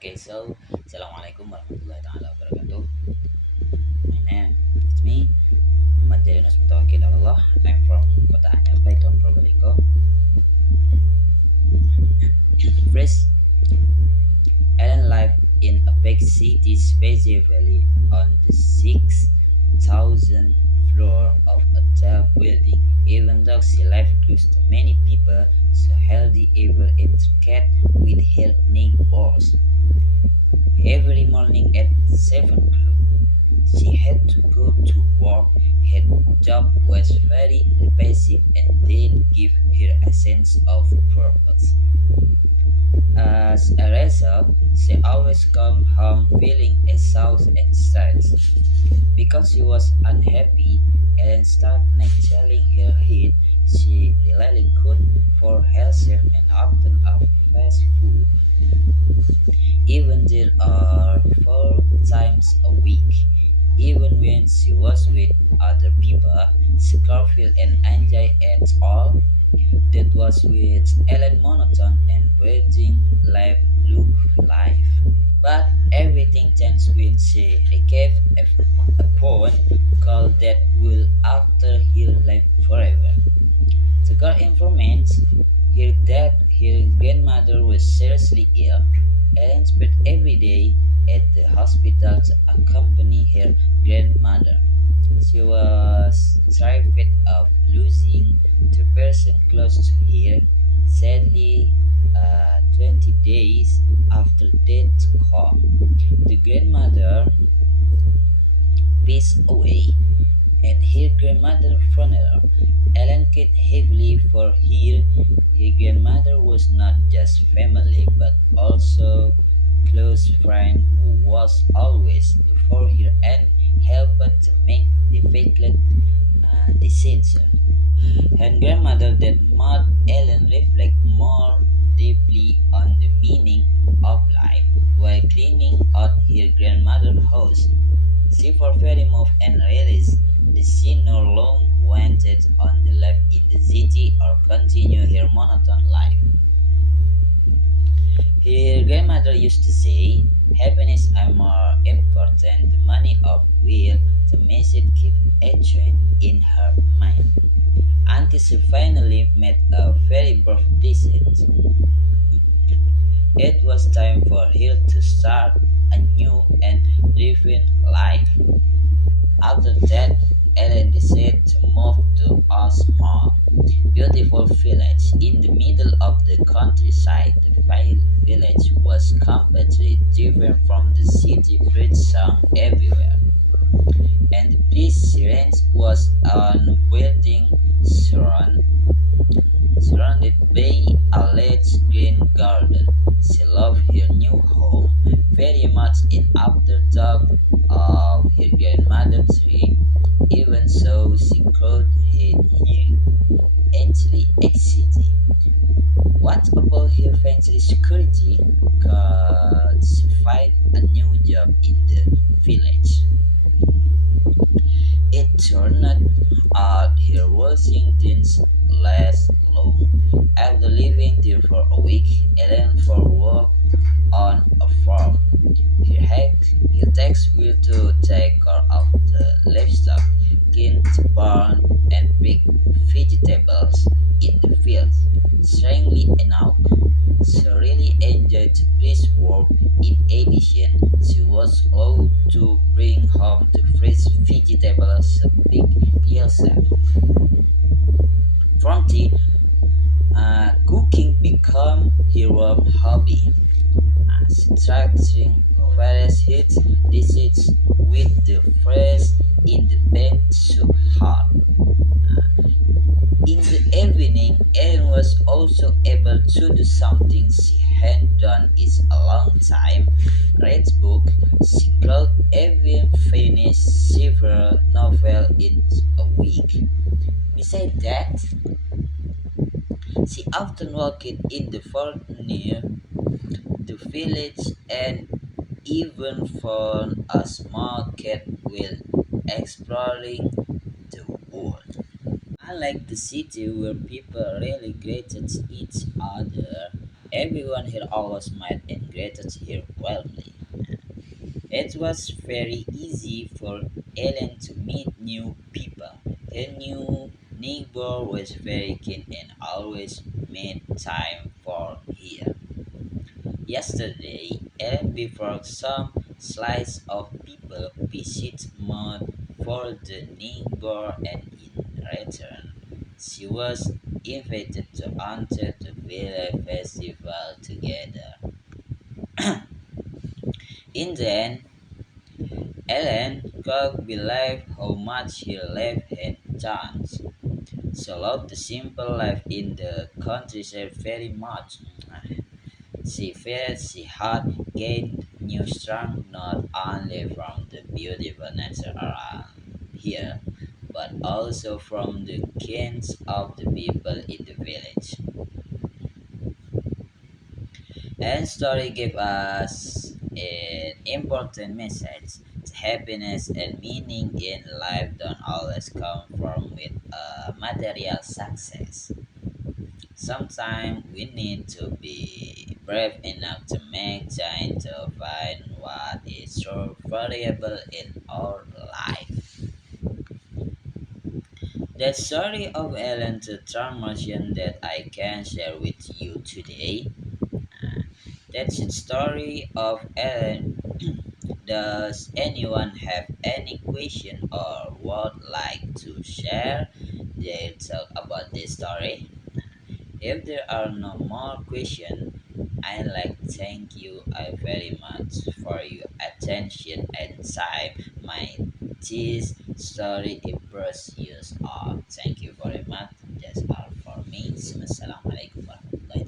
Okay, so Assalamualaikum warahmatullahi taala wabarakatuh. My name it's me, Muhammad Jalinus Mutawakil Allah. I'm from Kota Anyar, Paiton, Probolinggo. First, Ellen lived in a big city, specifically on the 6,000th floor of a tall building. Even though she lived close to many people, so healthy ever intricate with her neighbors. Every morning at 7 o'clock, she had to go to work. Her job was very repetitive and didn't give her a sense of purpose. As a result, she always come home feeling exhausted and stressed. Because she was unhappy and started neglecting her health, she rarely cooked for herself and often ate fast food, even there are 4 times a week. Even when she was with other people, Scarfield and enjoy it all. That was with Ellen monotone and boring life look life. But everything changed when she received a phone call that will alter her life forever. The girl informed her that her grandmother was seriously ill. Ellen spent every day at the hospital to accompany her grandmother. She was terrified of losing the person close to her. Sadly, 20 days after that call, the grandmother passed away. At her grandmother's funeral, Ellen cared heavily for her. Her grandmother was not just family but also close friend who was always for her and helped to make difficult decisions. Her grandmother that made Ellen reflect more deeply on the meaning of life while cleaning out her grandmother's house. She for very moved and realized that she no longer wanted on the life in the city or continue her monotone life. Her grandmother used to say, happiness is more important than money or will. The message kept echoing in her mind until she finally made a very brief decision. It was time for her to start a new and different life. After that, Ellen decided to move to a small, beautiful village in the middle of the countryside. The village was completely different from the city, birds sung everywhere, and the place she rented was a building surrounded by a large green garden. She loved her new home very much and after top of her grandmother's tree. Even so, she could hear eventually exited. What about her fancy security? Could she find a new job in the village? It turned out her Washington's last long. After living there for a week, Ellen for work on a farm. He takes will to take care of the livestock, clean the barn, and pick vegetables in the fields. Strangely enough, she really enjoyed this work. In addition, she was allowed to bring home the fresh vegetables to pick herself. From the cooking became her hobby. Structuring various hits dishes with the fresh independent soup hot. In the evening, Ellen was also able to do something she hadn't done in a long time. Read book. She could even finish several novels in a week. Besides that, she often walked in the forest near the village and even found a small cat while exploring the world. Unlike the city where people really greeted each other, Everyone here always smiled and greeted her warmly. It was very easy for Ellen to meet new people. Her new neighbor was very keen and always made time for her. Yesterday, Ellen brought some slice of people visit mud for the neighbor and in return, she was invited to enter the village festival together. In the end, Ellen could believe how much her life had changed. She loved the simple life in the countryside very much. She felt she had gained new strength not only from the beautiful nature around here, but also from the kinds of the people in the village. And story gave us an important message. Happiness and meaning in life don't always come from with material success. Sometimes we need to be brave enough to make time to find what is so valuable in our life. The story of Ellen the Dalmatian that I can share with you today. That's the story of Ellen. Does anyone have any question or would like to share their talk about this story? If there are no more questions, I'd like to thank you very much for your attention and time. My this story impressed you all. Thank you very much. That's all for me. Assalamualaikum warahmatullahi